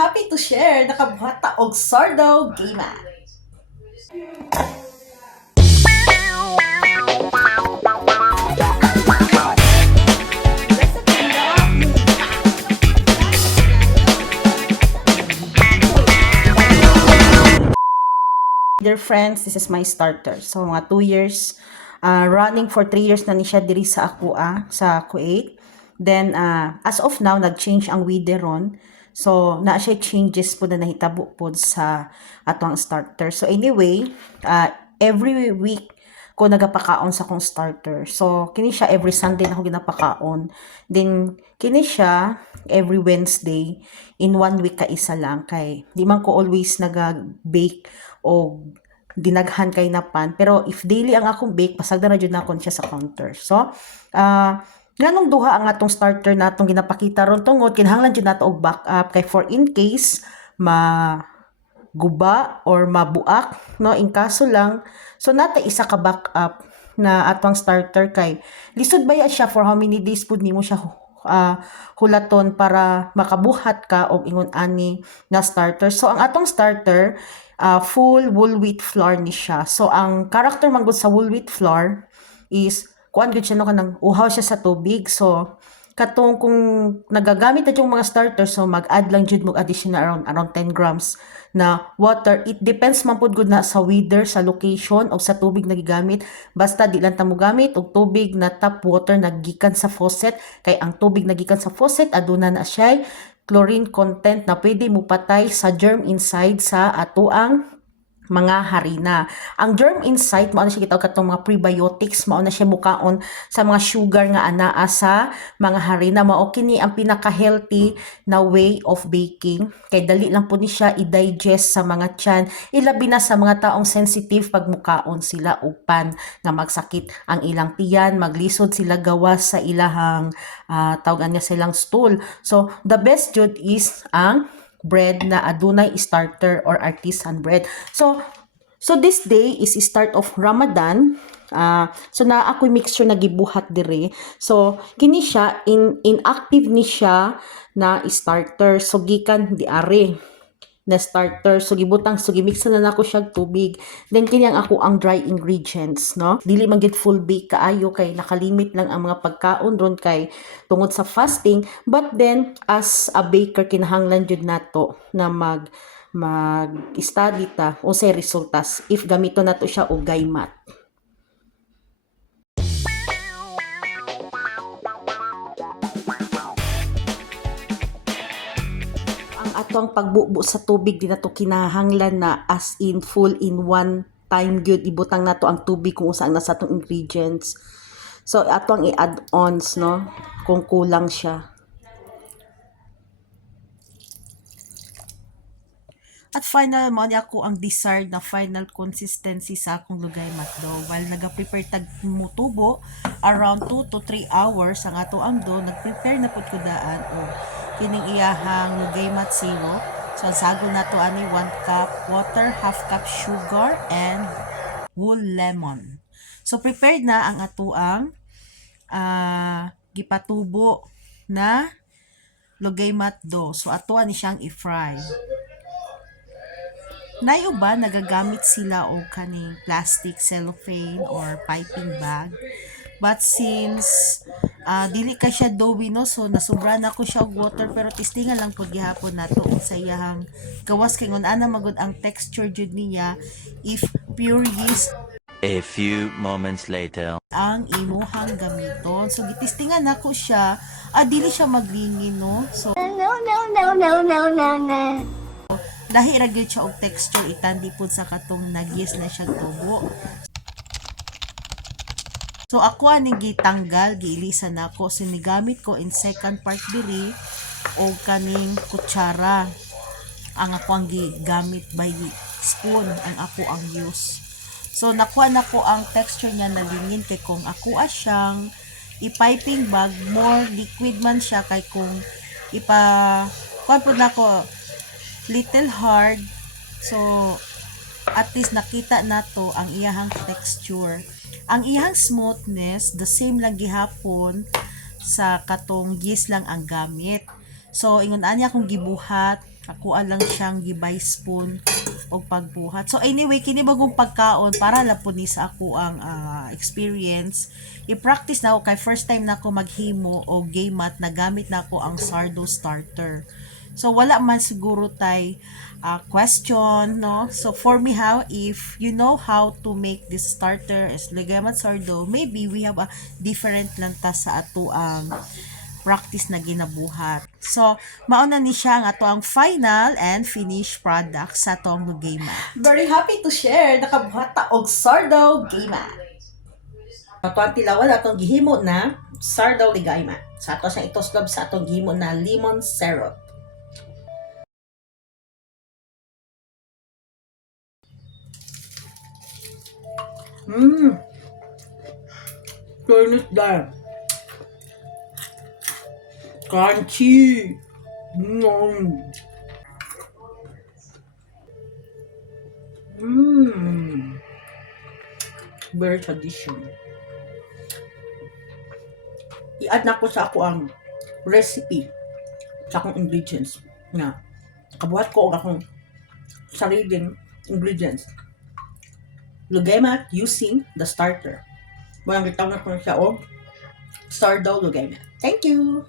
happy to share nakabuhat ta og Sardo Gima. Dear friends, this is my starter. So mga 2 years, running for 3 years na ni siya diri sa sa Kuwait. Then as of now, nag-change ang wideron. So na siya changes po na nahitabo po sa atong starter. So anyway, every week ko nagapakaon sa kong starter. So kini siya every Sunday na ko ginapakaon. Then kini siya every Wednesday in 1 week ka isa lang kay di man ko always naga-bake o dinaghan kay na pan, pero if daily ang akong bake pasagda na jud na kon siya sa counter. So nganong duha ang atong starter natong ginapakita ron tungod kinahanglan jud nato og backup kay for in case guba or mabuak no, in kaso lang so nata isa ka backup na atong starter kay lisod ba siya for how many days pud nimo siya hulaton para makabuhat ka og ingon ani na starter. So ang atong starter full whole wheat flour ni siya. So ang character man gud sa whole wheat flour is kuan gud siya no kanang uhaw siya sa tubig. So katong kung nagagamit na yung mga starter, so mag-add lang jud mo additional around 10 grams na water. It depends man pud gud na sa weather, sa location o sa tubig na gigamit. Basta di lang ta mo gamit og tubig na tap water nagikan sa faucet kay ang tubig nagikan sa faucet aduna na siya chlorine content na pwede mo patay sa germ inside sa atoang mga harina. Ang germ inside, mao na siya gitawag katong mga prebiotics, mao na siya mukaon sa mga sugar nga anaa sa mga harina. Mao kini ang pinaka-healthy na way of baking. Kay dali lang po ni siya i-digest sa mga tiyan. Ilabi na sa mga taong sensitive pag mukaon sila og pan nga magsakit ang ilang tiyan, maglisod sila gawas sa ilahang tawagan niya silang stool. So the best jud is ang bread na adunay starter or artisan bread. So this day is start of Ramadan. So na ako mixture na gibuhat dire. So kini siya inactive ni siya na starter. So gikan di are na starter. So gibutang so gimix na nako siya tubig. Then kini ang ako ang dry ingredients, no? Dili man gid full bake kaayo kay nakalimit lang ang mga pagkaon ron kay tungod sa fasting. But then as a baker kinahanglan jud nato na mag-study ta unsay resultas if gamito nato siya og gaymat. Ang atong pagbubo sa tubig di nato kinahanglan na as in full in one time gyud ibutang nato ang tubig kung usa na sa atong ingredients. So atong i-add-ons no kung kulang siya. At final mo niya ako ang desired na final consistency sa akong lugay matdo. While naga-prepare tag mutubo around 2 to 3 hours ang ato ang do, nag-prepare na pud ko daan o kining iyahang lugay mat syrup. So ang sagol nato ani 1 cup water, half cup sugar and whole lemon. So prepared na ang ato ang gipatubo na lugay mat do. So ato ani siyang i-fry. Nayuba nagagamit sila og kaning plastic cellophane or piping bag. But since dili ka siya doughy no, so nasubra na ko siya og water pero testingan lang pud gihapon nato sa iyahang gawas kay ngun ana magud ang texture jud niya if pure yeast A few moments later. ang imuhang gamiton. So gitistingan nako siya, dili siya maglingin no. So lahi ra gyud siya og texture itandi pud sa katong nagyes na siya tubo. So ako ani gitanggal giilisan nako sinigamit ko in second part diri og kaning kutsara. Ang ako ang gigamit by spoon ang ako ang use. So nakuha nako ang texture niya na lingin kay kung ako siyang i-piping bag more liquid man siya kay kung kuan pud nako little hard. So at least nakita nato ang iyahang texture. Ang iyahang smoothness the same lang gihapon sa katong yeast lang ang gamit. So ingon anya akong gibuhat Akuan lang siyang gibay spoon o pagbuhat. So anyway, kini bagong pagkaon para lapon ni sa ako ang experience. I-practice na ako kay first time na ako maghimo o gaymat na gamit na ako ang sardo starter. So wala man siguro tay question, no? So for me how if you know how to make this starter as legamat sardo, maybe we have a different lang ta sa ato ang practice na ginabuhat. So, mauna ni siya ang ato ang final and finished product sa atong Lugaymat. Very happy to share nakabuhat ta og sardo Lugaymat. Ato ang tilawan atong gihimo na sardo Lugaymat. Sa ato sa itoslob sa atong gihimo na lemon syrup. Turn it down. Crunchy. Very traditional. I-add na ko sa ako ang recipe sa akong ingredients na kabuhat ko og akong sariling ingredients. Lugaymat using the starter. Walang gitawag na ko siya og sardo Lugaymat. Thank you!